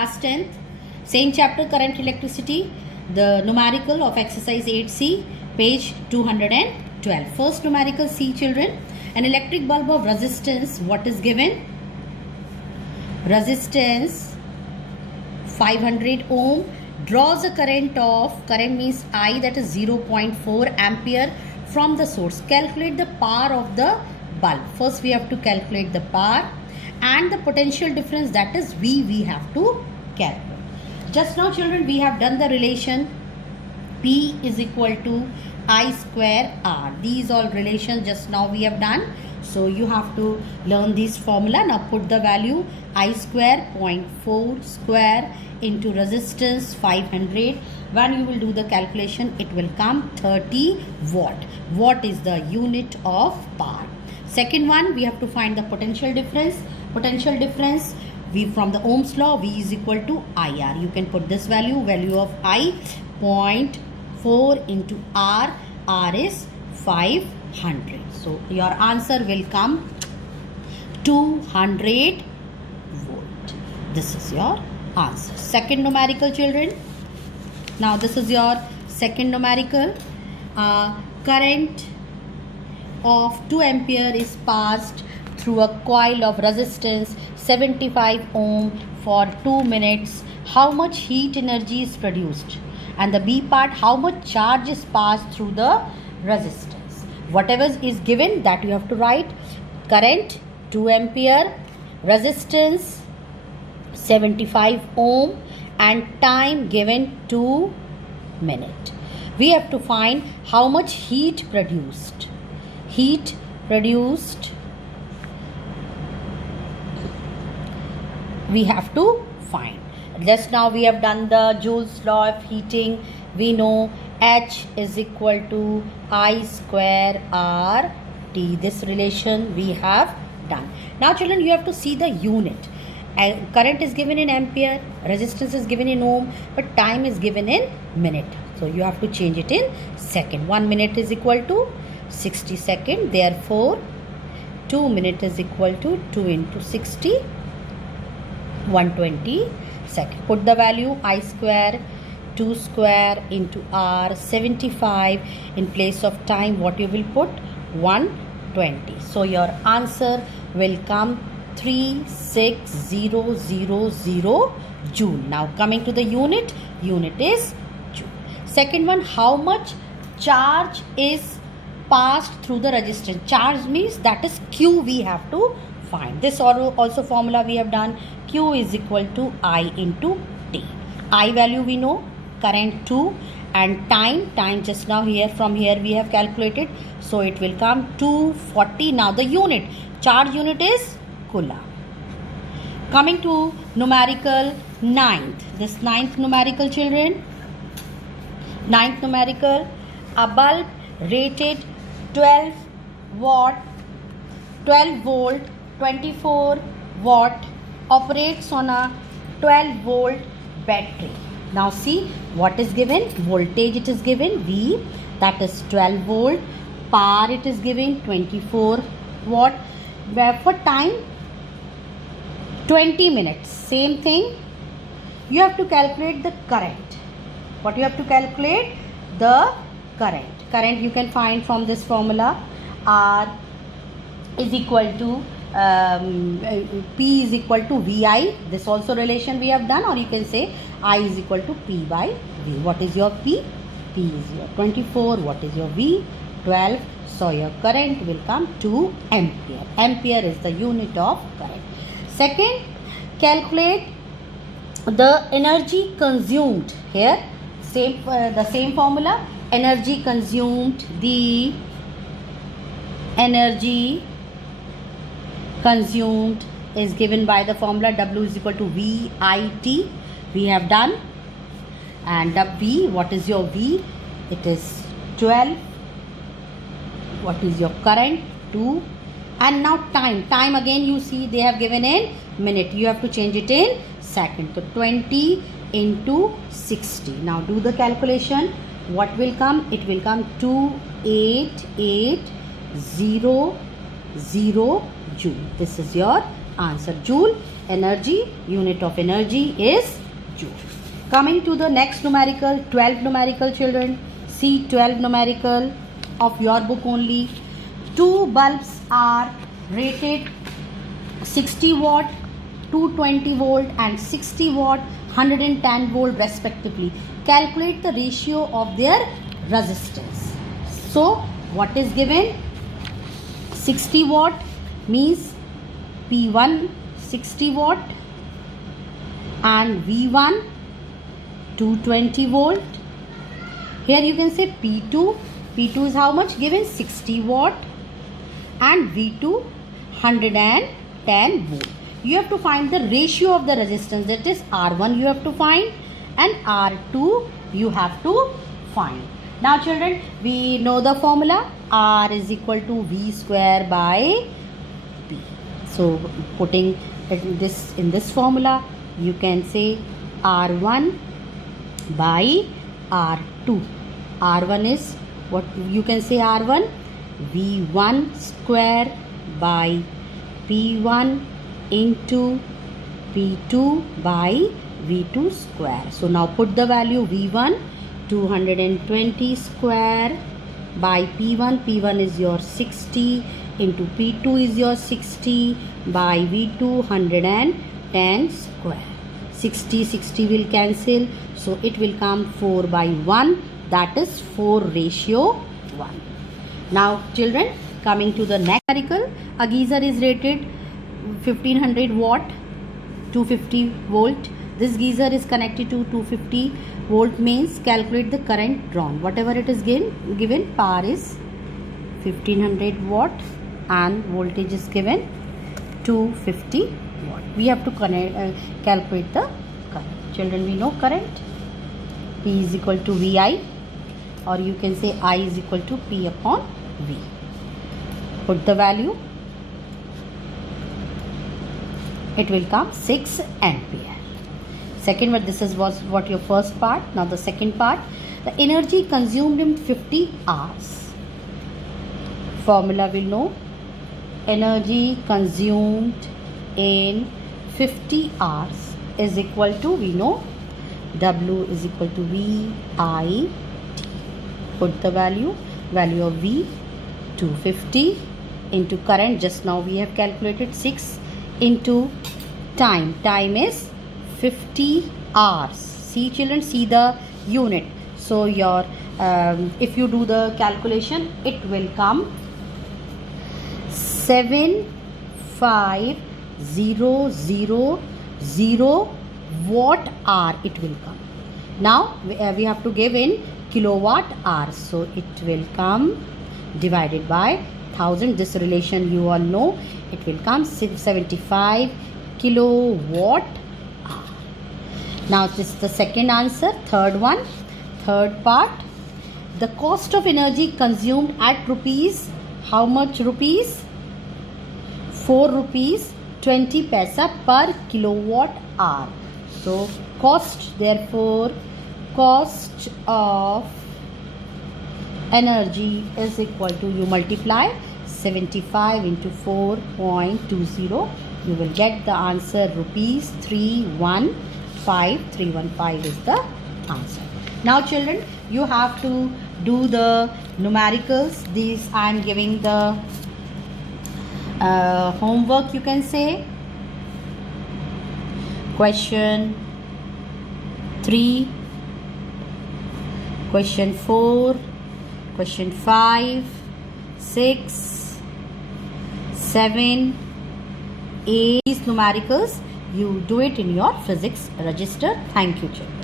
Class 10th, same chapter, current electricity, the numerical of exercise 8C, page 212. First numerical C, children. An electric bulb of resistance, what is given? Resistance 500 ohm draws a current means I, that is 0.4 ampere from the source. Calculate the power of the bulb. First we have to calculate the power, and the potential difference, that is V, we have to calculate. Just now children, we have done the relation P is equal to I square R. These all relations just now we have done. So you have to learn this formula. Now put the value I square 0.4 square into resistance 500. When you will do the calculation, it will come 30 watt. Watt is the unit of power. Second one, we have to find the potential difference. Potential difference, we from the Ohm's law, V is equal to IR. You can put this value of I, 0.4 into R. R is 500. So your answer will come 200 volt. This is your answer. Second numerical, children. Now this is your second numerical. Current of 2 ampere is passed through a coil of resistance 75 ohm for 2 minutes. How much heat energy is produced? And the B part, how much charge is passed through the resistance? Whatever is given, that you have to write. Current 2 ampere, resistance 75 ohm, and time given 2 minutes. We have to find how much heat produced. Heat produced, we have to find. Just now we have done the Joule's law of heating. We know H is equal to I square R T. This relation we have done. Now children, you have to see the unit. Current is given in ampere, resistance is given in ohm, but time is given in minute. So you have to change it in second. 1 minute is equal to 60 seconds. Therefore 2 minutes is equal to 2 into 60, 120 seconds. Put the value I square 2 square into R, 75. In place of time, what you will put? 120. So your answer will come 36000 joule. Now coming to the unit is joule. Second one, how much charge is passed through the resistance? Charge means, that is Q, we have to find. This also formula we have done. Q is equal to I into T. I value we know, current 2, and time just now here, from here we have calculated. So it will come 240. Now the unit, charge unit is Coulomb. Coming to numerical 9th. This 9th numerical, children. 9th numerical, a bulb rated 12 volt, 24 watt operates on a 12 volt battery. Now see what is given. Voltage it is given V, that is 12 volt. Power it is given 24 watt. Where for time 20 minutes. Same thing. You have to calculate the current. What you have to calculate? The current. Current you can find from this formula. R is equal to P is equal to VI. This also relation we have done, or you can say I is equal to P by V. What is your P? P is your 24. What is your V? 12. So your current will come 2 ampere. Ampere is the unit of current. Second, calculate the energy consumed. Here the same formula. Energy consumed, the energy consumed is given by the formula W is equal to VIT. We have done. And V, what is your V? It is 12. What is your current? 2. And now time again you see they have given in minute. You have to change it in second. So 20 into 60. Now do the calculation. What will come? It will come 2880 joule. This is your answer. Joule energy. Unit of energy is joule. Coming to the next numerical, 12 numerical, children. See 12 numerical of your book only. Two bulbs are rated 60 watt, 220 volt and 60 watt, 110 volt respectively. Calculate the ratio of their resistance. So what is given? 60 watt means P1 60 watt and V1 220 volt. Here you can say P2. P2 is how much given? 60 watt and V2 110 volt. You have to find the ratio of the resistance, that is R1 you have to find and R2 you have to find. Now children, we know the formula. R is equal to V square by P. So putting this in this formula, you can say R1 by R2. R1 is what you can say R1? V1 square by P1 into P2 by V2 square. So now put the value V1 220 square by P1. P1 is your 60 into P2 is your 60 by V2 110 square. 60 will cancel. So it will come 4 by 1. That is 4 ratio 1. Now children, coming to the next numerical, a geyser is rated 1500 watt, 250 volt. This geyser is connected to 250 volt means calculate the current drawn. Whatever it is given, power is 1500 watt and voltage is given 250 watt. We have to calculate the current. Children, we know current. P is equal to VI, or you can say I is equal to P upon V. Put the value. It will come 6 ampere. Second one, this is what your first part. Now the second part, the energy consumed in 50 hours. Formula will know. Energy consumed in 50 hours is equal to, we know, W is equal to VI. Put the value of V 250 into current. Just now we have calculated 6 into time. Time is 50 hours. See children, see the unit. So your if you do the calculation, it will come 75000 watt hour. It will come. Now we have to give in kilowatt hour. So it will come divided by 1000. This relation you all know. It will come 75 kilowatt hour. Now this is the second answer. Third one, third part. The cost of energy consumed at rupees, how much rupees? 4 rupees 20 paisa per kilowatt hour. So cost, therefore cost of energy is equal to, you multiply 75 into 4.20, you will get the answer rupees 315. 315 is the answer. Now children, you have to do the numericals. These I am giving the homework, you can say. Question 3, question 4, question 5, 6, 7, 8. These numericals, you do it in your physics register. Thank you children.